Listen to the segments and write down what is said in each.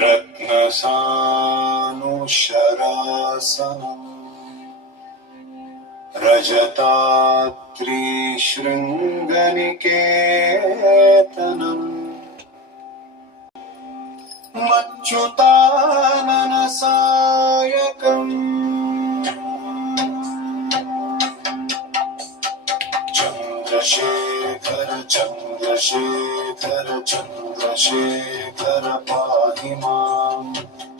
रत्नसानुशरासनम् रजतात्रिशृङ्गनिकेतनम् मच्युताननसायकम् चन्द्रशेखर चन्द्रशेखर चन्द्रशेखर पाहि माम्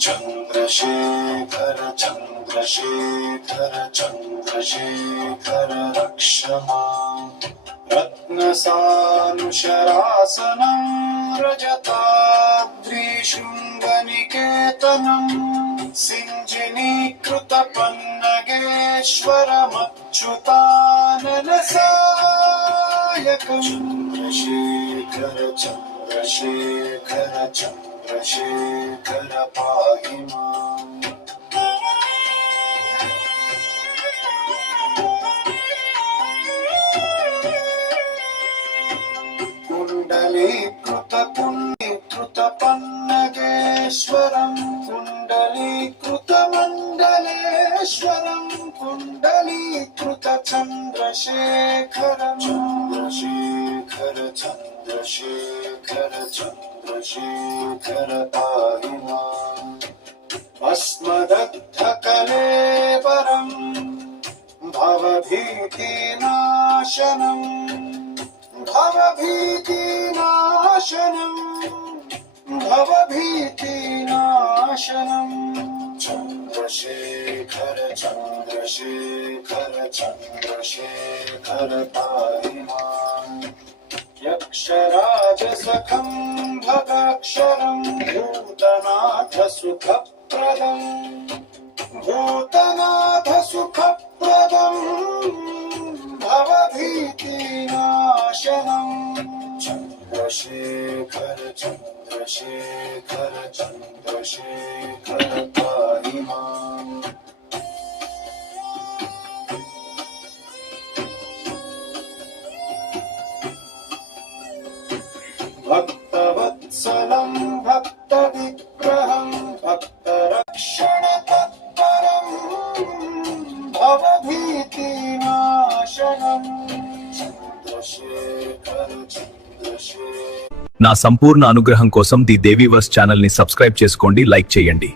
चन्द्रशेखर चन्द्रशेखर चन्द्रशेखर रक्ष माम् रत्नसानुशरासनम् रजताद्रिशृङ्गनिकेतनम् सिञ्जनीकृतपन्नगेश्वरमच्युताननसायकम् चन्द्रशेखर चन्द्रशेखर चन्द्रशेखर पाहि माम् कुण्डलीकृतपन्नगेश्वरम् कुण्डलीकृतमण्डलेश्वरम् कुण्डलीकृतचन्द्रशेखरम् चन्द्रशेखर चन्द्रशेखर चन्द्रशेखर पाहि माम् अस्मदद्धकलेवरम् भवभीतिनाशनम् भवभीतिनाशनम् भवभीतिनाशनम् चन्द्रशेखर चन्द्रशेखर चन्द्रशेखर पाहि माम् यक्षराजसखम् भगाक्षरम् भूतनाथ सुखप्रदम् भूतनाथ सुखप्रदम् भवभीतिनाशनम् चन्द्रशेखर चन्द्रशेखर चन्द्रशेखर पाहि माम् भक्तवत्सलम् भक्तविग्रहम् भक्तरक्षणतत्परम् भवभीतिनाशनम् चन्द्रशेखर चन्द्रशेखर నా సంపూర్ణ అనుగ్రహం కోసం ది దేవీవర్స్ ఛానల్ ని సబ్స్క్రైబ్ చేసుకోండి, లైక్ చేయండి.